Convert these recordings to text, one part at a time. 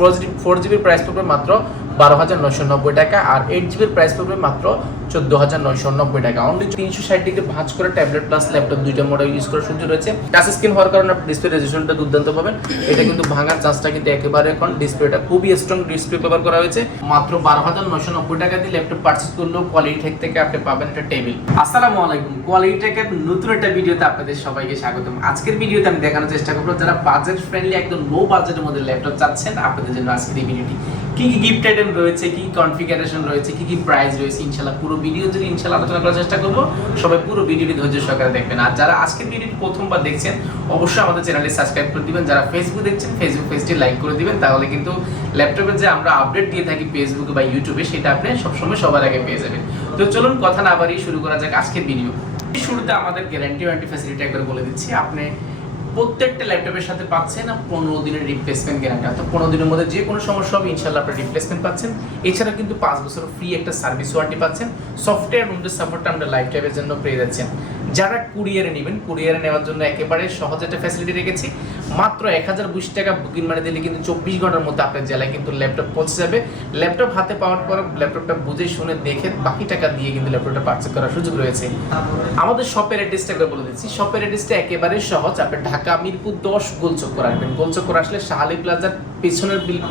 4GB price পড়বে মাত্র 12,990 টাকা, আর 8GB প্রাইস পড়বে মাত্র 14,990 টাকা। অনলি 360 ডিগ্রি ভাঁজ করে ট্যাবলেট প্লাস ল্যাপটপ দুইটা মডেল ইউজ করার সুযোগ রয়েছে। টাচ স্ক্রিন হওয়ার কারণে আপনি ডিসপ্লে রেজোলিউশনটা দুর্দান্ত পাবেন। এটা কিন্তু ভাঙার চান্সটা কিন্তু একেবারে কম। ডিসপ্লেটা খুবই স্ট্রং ডিসপ্লে ব্যবহার করা হয়েছে। মাত্র 12,990 টাকা দিয়ে ল্যাপটপ পারচেজ করলেও কোয়ালিটেক থেকে আপনি পাবেন একটা টেবিল। আসসালামু আলাইকুম, কোয়ালিটেকের নতুন একটা ভিডিওতে আপনাদের সবাইকে স্বাগতম। আজকের ভিডিওতে আমি দেখানোর চেষ্টা করব যারা বাজেট ফ্রেন্ডলি একদম লো বাজেটের মধ্যে ল্যাপটপ চাচ্ছেন, আপনাদের জন্য আজকের এই ভিডিওটি। কি কি গিফট আইটেম রয়েছে, কি কনফিগারেশন রয়েছে, কি কি প্রাইস রয়েছে, ইনশাআল্লাহ পুরো ভিডিও যদি ইনশাআল্লাহ আলোচনা করার চেষ্টা করব। সবাই পুরো ভিডিওটি ধৈর্য সহকারে দেখবেন। আর যারা আজকের ভিডিওটি প্রথমবার দেখছেন অবশ্যই আমাদের চ্যানেলটি সাবস্ক্রাইব করে দিবেন। যারা ফেসবুক দেখছেন ফেসবুক পেজটি লাইক করে দিবেন, তাহলে কিন্তু ল্যাপটপে যে আমরা আপডেট দিয়ে থাকি ফেসবুকে বা ইউটিউবে সেটা আপনি সবসময় সবার আগে পেয়ে যাবেন। তো চলুন কথা না বাড়িয়ে শুরু করা যাক আজকের ভিডিও। শুরুতে আমাদের গ্যারান্টি ওয়ারেন্টি ফ্যাসিলিটি একবার বলে দিচ্ছি। আপনি প্রত্যেকটা ল্যাপটপের সাথে পাচ্ছেন 15 দিনের রিপ্লেসমেন্ট গ্যারান্টি। অর্থাৎ 15 দিনের মধ্যে যে কোনো সমস্যা হবে ইনশাআল্লাহ আপনি রিপ্লেসমেন্ট পাচ্ছেন। এছাড়া কিন্তু 5 বছর ফ্রি একটা সার্ভিস ওয়ারেন্টি পাচ্ছেন। সফটওয়্যার উইন্ডোজ সাপোর্টটা আমরা লাইফ টাইমের জন্য পেয়ে যাচ্ছেন। যারা কুরিয়ারে নেবেন, কুরিয়ারে নেওয়ার জন্য একেবারে সহজ একটা ফ্যাসিলিটি রেখেছি। মাত্র 1020 টাকা বুকিং মানি দিলে কিন্তু 24 ঘন্টার মধ্যে আপনার জেলায় কিন্তু ল্যাপটপ পৌঁছে যাবে। ল্যাপটপ হাতে পাওয়ার পর ল্যাপটপটা বুঝে শুনে দেখে বাকি টাকা দিয়ে কিন্তু ল্যাপটপটা পারচেজ করার সুযোগ রয়েছে। আমাদের শপের অ্যাড্রেসটা একবার বলে দিচ্ছি। শপের অ্যাড্রেসটা একেবারে সহজ। আপনি ঢাকা মিরপুর 10 গোলচক্কর আসবেন। গোলচক্কর আসলে শাহালি প্লাজার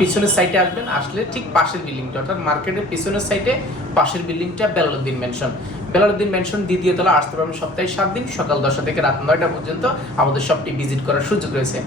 পিছনের সাইডে আসবেন। আসলে ঠিক পাশের বিল্ডিংটা, অর্থাৎ মার্কেটের পিছনের সাইডে পাশের বিল্ডিংটা বেলালউদ্দিন মেনশন। বেলালউদ্দিন মেনশন দ্বিতীয় তলা। আসতে পারবেন সপ্তাহে 7 দিন, সকাল 10টা থেকে রাত 9টা পর্যন্ত আমাদের শপটি ভিজিট করার সুযোগ রয়েছে।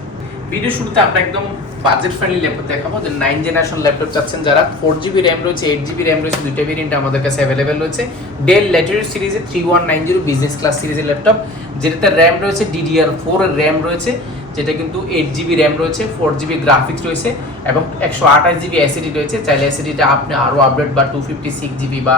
ভিডিও শুরুতে আমরা একদম বাজেট ফ্রেন্ডলি ল্যাপটপ দেখাবো। যে 9 জেনারেশন ল্যাপটপ চাচ্ছেন যারা, 4GB র্যাম রয়েছে, 8GB র্যাম রয়েছে, দুইটা ভেরিয়েন্ট আমাদের কাছে অ্যাভেলেবেল রয়েছে। ডেল ল্যাটিটিউড সিরিজে 3190 বিজনেস ক্লাস সিরিজের ল্যাপটপ, যেটাতে র্যাম রয়েছে DDR4 এর র্যাম রয়েছে, যেটা কিন্তু 8GB র্যাম রয়েছে, 4GB গ্রাফিক্স রয়েছে এবং 128GB এসএসডি রয়েছে। চাইলে এসএসডিটা আপনি আরও আপডেট বা 256GB বা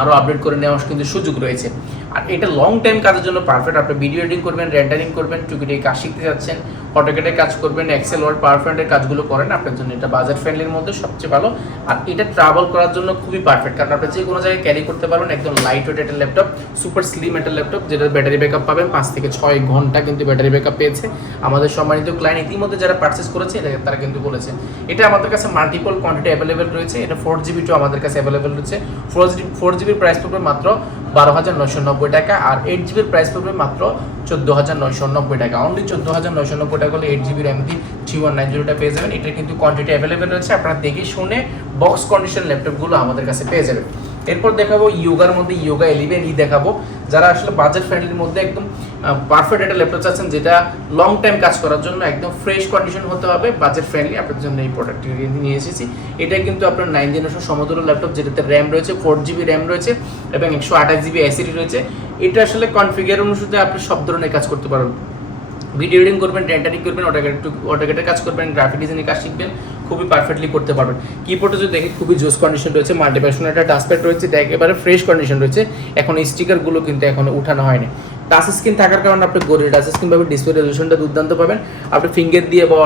আরও আপডেট করে নেওয়ার কিন্তু সুযোগ রয়েছে। আর এটা লং টাইম কাজের জন্য পারফেক্ট। আপনি ভিডিও এডিটিং করবেন, রেন্ডারিং করবেন, টুকিটাকি কাজ শিখতে যাচ্ছেন, অটোক্যাডের কাজ করবেন, এক্সেল ওয়ার্ড পাওয়ার পয়েন্টের কাজগুলো করেন, আপনার জন্য এটা বাজেট ফ্রেন্ডলির মধ্যে সবচেয়ে ভালো। আর এটা ট্রাভেল করার জন্য খুবই পারফেক্ট, কারণ আপনি যে কোনো জায়গায় ক্যারি করতে পারবেন। একদম লাইট ওয়েট একটা ল্যাপটপ, সুপার স্লিম একটা ল্যাপটপ, যেটার ব্যাটারি ব্যাকআপ পাবেন 5 থেকে 6 ঘন্টা কিন্তু ব্যাটারি ব্যাকআপ পেয়েছে। আমাদের সম্মানিত ক্লায়েন্ট ইতিমধ্যে যারা পারচেস করেছে এটা তারা কিন্তু বলেছে। এটা আমাদের কাছে মাল্টিপল কোয়ান্টিটি অ্যাভেলেবেল রয়েছে। এটা 4GB টু আমাদের কাছে অ্যাভেলেবেল রয়েছে। 4GB প্রাইস পড়বে মাত্র 12,990 টাকা, আর 8GB প্রাইস পড়বে মাত্র 14,990 টাকা। অনলি 14,990 টাকা হলে 8GB র্যাম দিয়ে 3190টা পেয়ে যাবেন। এটা কিন্তু কোয়ান্টিটি অ্যাভেলেবেল রয়েছে। আপনারা দেখে শুনে বক্স কন্ডিশন ল্যাপটপগুলো আমাদের কাছে পেয়ে যাবেন। এরপর দেখাবো ইয়োগার মধ্যে ইয়োগা 11E দেখাবো। যারা আসলে বাজেট ফ্রেন্ডলির মধ্যে একদম পারফেক্ট একটা ল্যাপটপ চাচ্ছেন, যেটা লং টাইম কাজ করার জন্য একদম ফ্রেশ কন্ডিশন হতে হবে, বাজেট ফ্রেন্ডলি, আপনার জন্য এই প্রোডাক্টটি নিয়ে এসেছি। এটা কিন্তু আপনার 9 জেনারেশন সমতুল্য ল্যাপটপ, যেটাতে র্যাম রয়েছে 4GB র্যাম রয়েছে এবং 128GB এসএসডি রয়েছে। এটা আসলে কনফিগার অনুসারে আপনি সব ধরনের কাজ করতে পারবেন। ভিডিও এডিটিং করবেন, রেন্ডারিং করবেন, অটোক্যাডের কাজ করবেন, গ্রাফিক ডিজাইনের কাজ শিখবেন, খুবই পারফেক্টলি করতে পারবেন। কিবোর্ডে যদি দেখে খুবই জোস কন্ডিশন রয়েছে, মাল্টিপ্যাশন একটা টাচপ্যাড রয়েছে, এটা একেবারে ফ্রেশ কন্ডিশন রয়েছে। এখন এই স্টিকারগুলো কিন্তু এখনো উঠানো হয়নি। টাচ স্ক্রিন থাকার কারণে আপনি গরিব টাচ স্ক্রিন পাবেন, ডিসপ্লে রেজোলিউশনটা দুর্দান্ত পাবেন। আপনি ফিঙ্গার দিয়ে বা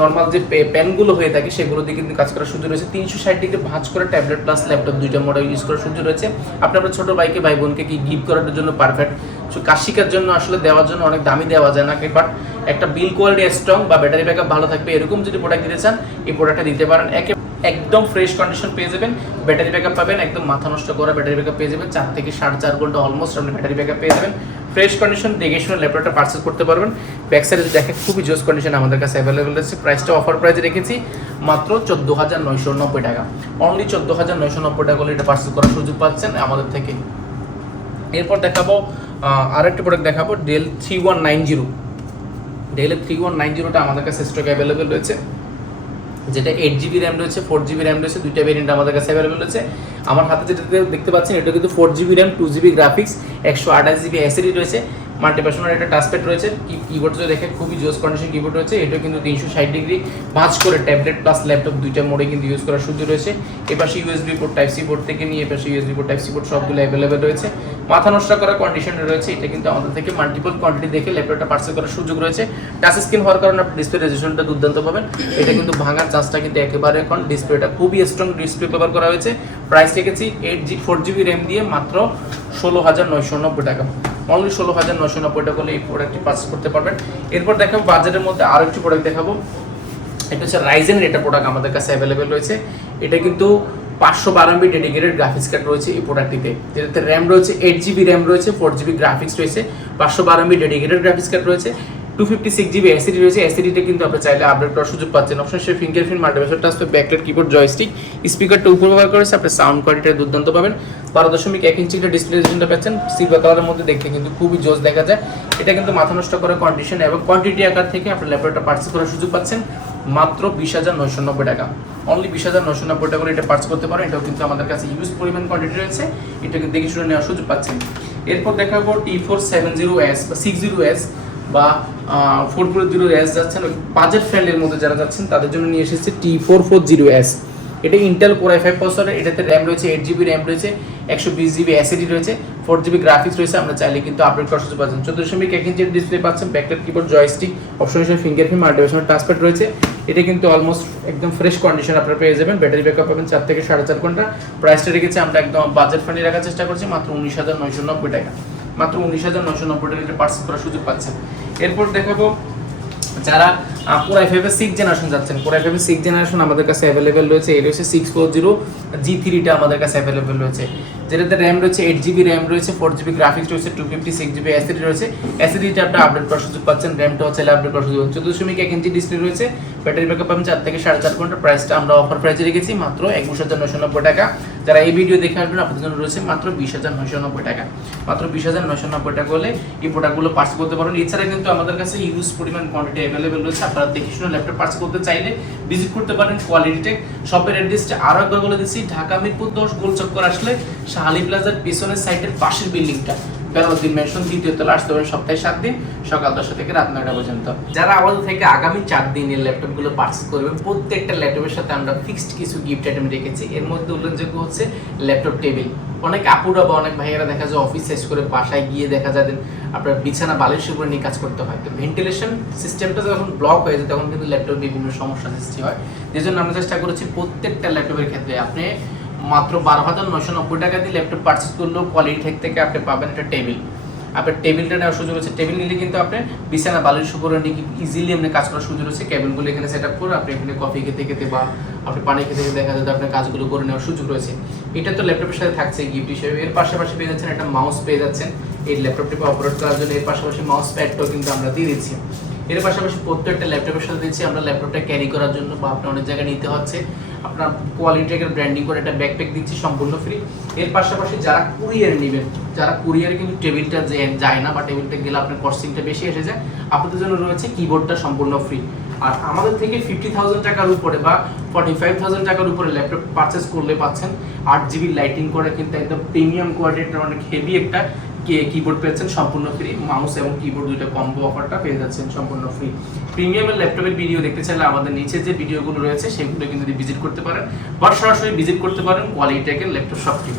নর্মাল যে পেনগুলো হয়ে থাকে সেগুলো দিয়ে কিন্তু কাজ করার সুযোগ রয়েছে। 360 ডিগ্রি ভাঁজ করে ট্যাবলেট প্লাস ল্যাপটপ দুইটা মডেল ইউজ করার সুযোগ রয়েছে। আপনার ছোটো ভাইকে ভাই বোনকে কি গিফট করার জন্য পারফেক্ট। কাজ শেখার জন্য আসলে দেওয়ার জন্য অনেক দামি দেওয়া যায় না, বাট একটা বিল কোয়ালিটি স্ট্রং বা ব্যাটারি ব্যাকআপ ভালো থাকবে এরকম যদি প্রোডাক্ট দিতে চান এই প্রোডাক্টটা দিতে পারেন। একদম ফ্রেশ কন্ডিশন পেয়ে যাবেন, ব্যাটারি ব্যাকআপ পাবেন, একদম মাথা নষ্ট করা ব্যাটারি ব্যাকআপ পেয়ে যাবেন। 4 থেকে 4.5 ঘন্টা অলমোস্ট আপনি ব্যাটারি ব্যাকআপ পেয়ে যাবেন। ফ্রেশ কন্ডিশন দেখে শুনে ল্যাপটপটা পারচেজ করতে পারবেন। ব্যাক সাইডে যদি দেখেন খুবই জোস কন্ডিশন আমাদের কাছে অ্যাভেলেবেল আছে। প্রাইসটা অফার প্রাইসে রেখেছি মাত্র 14,990 টাকা। অনলি 14,990 টাকা হলে এটা পারচেজ করার সুযোগ পাচ্ছেন আমাদের থেকে। এরপর দেখাবো আরেকটা প্রোডাক্ট দেখাবো, ডেল 3190। ডেলের 3190টা আমাদের কাছে স্টক অ্যাভেলেবেল রয়েছে, যেটা 8GB র্যাম রয়েছে, 4GB র্যাম রয়েছে, দুইটা ভেরিয়েন্ট আমাদের কাছে অ্যাভেলেবেল রয়েছে। আমার হাতে যেটা দেখতে পাচ্ছেন এটা কিন্তু 4GB RAM, 2GB graphics, 128GB SSD রয়েছে, মাল্টিপ্যাশনের একটা টাচপ্যাড রয়েছে। কিবোর্ড যদি দেখে খুবই জোস কন্ডিশন কিবোর্ড রয়েছে। এটা কিন্তু 360 ডিগ্রি ভাঁজ করে ট্যাবলেট প্লাস ল্যাপটপ দুইটা মোডে কিন্তু ইউজ করার সুযোগ রয়েছে। এপাশে USB port type C port থেকে নিয়ে এপাশে USB port type C port সবগুলো অ্যাভেলেবেল রয়েছে। মাথা নষ্ট করা কন্ডিশনে রয়েছে। এটা কিন্তু আমাদের থেকে মাল্টিপল কোয়ান্টিটি দেখে ল্যাপটপটা পারচেজ করার সুযোগ রয়েছে। টাচ স্ক্রিন হওয়ার কারণে আপনি ডিসপ্লে রেজোলিউশনটা দুর্দান্ত পাবেন। এটা কিন্তু ভাঙার চান্সটা কিন্তু একেবারে কম। ডিসপ্লেটা খুবই স্ট্রং ডিসপ্লে ব্যবহার করা হয়েছে। প্রাইস রেখেছি 4GB র্যাম দিয়ে মাত্র 16,990 টাকা। অনলি 16,990 টাকা হলে এই প্রোডাক্টটি পারচেজ করতে পারবেন। এরপর দেখাবো বাজেটের মধ্যে আরো একটি প্রোডাক্ট দেখাবো। এটা হচ্ছে রাইজেনের এটা প্রোডাক্ট আমাদের কাছে অ্যাভেলেবেল রয়েছে। এটা কিন্তু 512 MB ডেডিকেটেড গ্রাফিক্স কার্ড রয়েছে এই প্রোডাক্টটিতে, যেটাতে র্যাম রয়েছে 8GB র্যাম রয়েছে, 4GB গ্রাফিক্স রয়েছে, 512 MB ডেডিকেটেড গ্রাফিক্স কার্ড রয়েছে, 256GB এসএসডি রয়েছে। এসএসডিটা কিন্তু আপনি চাইলে আপডেট করার সুযোগ পাচ্ছেন। অপশন সে ফিঙ্গারপ্রিন্ট, মাল্টিপ্যাসের টাচপ্যাড, ব্যাকলাইট কিবোর্ড, জয়স্টিক, স্পিকারটা উপর ব্যবহার করেছে। আপনি সাউন্ড কোয়ালিটিটা দুর্দান্ত পাবেন। 12.1 ইঞ্চি একটা ডিসপ্লে রেজোলিউশনটা পাচ্ছেন, সিলভার কালারের মধ্যে দেখতে কিন্তু খুবই জোস দেখা যায়। এটা কিন্তু মাথা নষ্ট করার কন্ডিশন এবং কোয়ান্টিটি আকার থেকে আপনি ল্যাপটপটা পারচেজ করার সুযোগ পাচ্ছেন মাত্র 20,990 টাকা। অনলি 20,990 টাকা করে এটা পারচেজ করতে পারেন। এটাও কিন্তু আমাদের কাছে ইউজ পরিমাণ কোয়ান্টিটি রয়েছে, এটা কিন্তু দেখে শুনে নেওয়ার সুযোগ পাচ্ছেন। এরপর দেখাবো T470S বা 60S বা 440S যাচ্ছেন, বাজেট ফ্রেন্ডের মধ্যে যারা যাচ্ছেন তাদের জন্য নিয়ে এসেছে T440S। এটা ইন্টেল কোর i5 প্রসেসর, এটাতে র্যাম রয়েছে 8GB র্যাম রয়েছে, 120GB এসএসডি রয়েছে, 4GB গ্রাফিক্স রয়েছে। আমরা চাইলে কিন্তু আপডেট করার সুযোগ পাচ্ছেন। 14.1 ইঞ্চির ডিসপ্লে পাচ্ছেন, ব্যাকলাইট কিবোর্ড, জয়স্টিক, অপশন হিসেবে ফিঙ্গারপ্রিন্ট, মাল্টিপ্যাসের টাচপ্যাড রয়েছে। এটা কিন্তু অলমোস্ট একদম ফ্রেশ কন্ডিশন আপনারা পেয়ে যাবেন। ব্যাটারি ব্যাকআপ পাবেন 4 থেকে 4.5 ঘন্টা। প্রাইসটা রেখেছি আমরা একদম বাজেট ফ্রেন্ডলি রাখার চেষ্টা করছি মাত্র 19,990 টাকা। মাত্র 19,990 টাকা এটা পারচেজ করার সুযোগ পাচ্ছেন। এরপর দেখাবো যারা কোর i5 এর 6th জেনারেশন যাচ্ছেন, কোর i5 এর 6th জেনারেশন আমাদের কাছে অ্যাভেলেবেল রয়েছে। এটা হচ্ছে 640G3 আমাদের কাছে অ্যাভেলেবেল রয়েছে, যেটাতে র্যাম রয়েছে 8GB র্যাম রয়েছে, 4GB গ্রাফিক্স রয়েছে, 256GB এসএসডি রয়েছে। এসএসডিটা আপনি আপডেট করার সুযোগ পাচ্ছেন, র্যামটাও চাইলে আপডেট করার সুযোগ। 14.1 ইঞ্চি ডিসপ্লে রয়েছে, ব্যাটারি ব্যাকআপ পাবেন 4 থেকে 4.5 ঘন্টা। প্রাইসটা আমরা অফার প্রাইসে রেখেছি মাত্র 21,990 টাকা। যারা এই ভিডিও দেখে আসবেন আপনাদের জন্য রয়েছে মাত্র 20,990 টাকা। মাত্র 20,990 টাকা হলে এই প্রোডাক্টগুলো পারচেজ করতে পারেন। এছাড়া কিন্তু আমাদের কাছে ইউজ পরিমাণ কোয়ান্টিটি অ্যাভেলেবেল রয়েছে। আপনারা দেখে শুনে ল্যাপটপ পারচেজ করতে চাইলে ভিজিট করতে পারেন কোয়ালিটি টেক শপের অ্যাড্রেসটা আরো একবার বলে দিচ্ছি, ঢাকা মিরপুর 10 গোল চক্কর আসলে শাহালি প্লাজার পিছনের সাইডের পাশের বিল্ডিংটা, বেলাউদ্দিন মেনশন 2য় তলা। আসতে পারেন সপ্তাহে 7 দিন, সকাল 10টা থেকে রাত 9টা পর্যন্ত। যারা আমাদের থেকে আগামী 4 দিনের ল্যাপটপগুলো পারচেজ করবেন, প্রত্যেকটা ল্যাপটপের সাথে আমরা ফিক্সড কিছু গিফট আইটেম রেখেছি। এর মধ্যে উল্লেখযোগ্য হচ্ছে ল্যাপটপ টেবিল। অনেক আপুরা বা অনেক ভাইয়েরা দেখা যায় অফিস শেষ করে বাসায় গিয়ে দেখা যায় আপনার বিছানা বালিশের উপরে নিয়ে কাজ করতে হয়, তো ভেন্টিলেশন সিস্টেমটা যখন ব্লক হয়ে যায় তখন কিন্তু ল্যাপটপে বিভিন্ন সমস্যা সৃষ্টি হয়। যে জন্য আমরা চেষ্টা করেছি প্রত্যেকটা ল্যাপটপের ক্ষেত্রে আপনি মাত্র 12,990 টাকা দিয়ে ল্যাপটপ পারচেজ করলেও কোয়ালিটি থেকে আপনি পাবেন একটা টেবিল। আপনার টেবিলটা নেওয়ার সুযোগ আছে। টেবিল নিলে কিন্তু আপনি বিছানা বালিশ উপরে নিয়ে ইজিলি আপনি কাজ করার সুযোগ আছে। কেবিনগুলো এখানে সেট আপ করে আপনি এখানে কফি খেতে খেতে বা আপনি পানি খেতে খেতে দেখা যায় আপনার কাজগুলো করে নেওয়ার সুযোগ রয়েছে। এটা তো ল্যাপটপের সাথে থাকছে গিফট হিসেবে। এর পাশাপাশি পেয়ে যাচ্ছেন একটা মাউস পেয়ে যাচ্ছেন এই ল্যাপটপটিকে অপারেট করার জন্য। এর পাশাপাশি মাউস প্যাডটাও কিন্তু আমরা দিয়ে দিচ্ছি। এর পাশাপাশি প্রত্যেকটা ল্যাপটপের সাথে দিচ্ছি আমরা ল্যাপটপটা ক্যারি করার জন্য বা আপনি অনেক জায়গায় নিতে হচ্ছে আপনার কোয়ালিটির ব্র্যান্ডিং করে একটা ব্যাকপ্যাক দিচ্ছি সম্পূর্ণ ফ্রি। এর পাশাপাশি যারা কুরিয়ারে নেবেন, যারা কুরিয়ারে কিন্তু টেবিলটা যায় না বা টেবিলটা গেলে আপনার কস্টিংটা বেশি এসে যায়, আপনাদের জন্য রয়েছে কিবোর্ডটা সম্পূর্ণ ফ্রি। আর আমাদের থেকে 50,000 টাকার উপরে বা 45,000 টাকার উপরে ল্যাপটপ পারচেস করলে পাচ্ছেন 8GB লাইটিং করে কিন্তু একদম প্রিমিয়াম কোয়ালিটির অনেক হেভি একটা কিবোর্ড পেয়েছেন সম্পূর্ণ ফ্রি। মাউস এবং কিবোর্ড দুইটা কম্বো অফারটা পেয়ে যাচ্ছেন সম্পূর্ণ ফ্রি। প্রিমিয়ামের ল্যাপটপের ভিডিও দেখতে চাইলে আমাদের নিচে যে ভিডিওগুলো রয়েছে সেগুলো কিন্তু ভিজিট করতে পারেন বা সরাসরি ভিজিট করতে পারেন কোয়ালিটি টেকের ল্যাপটপ শপটি।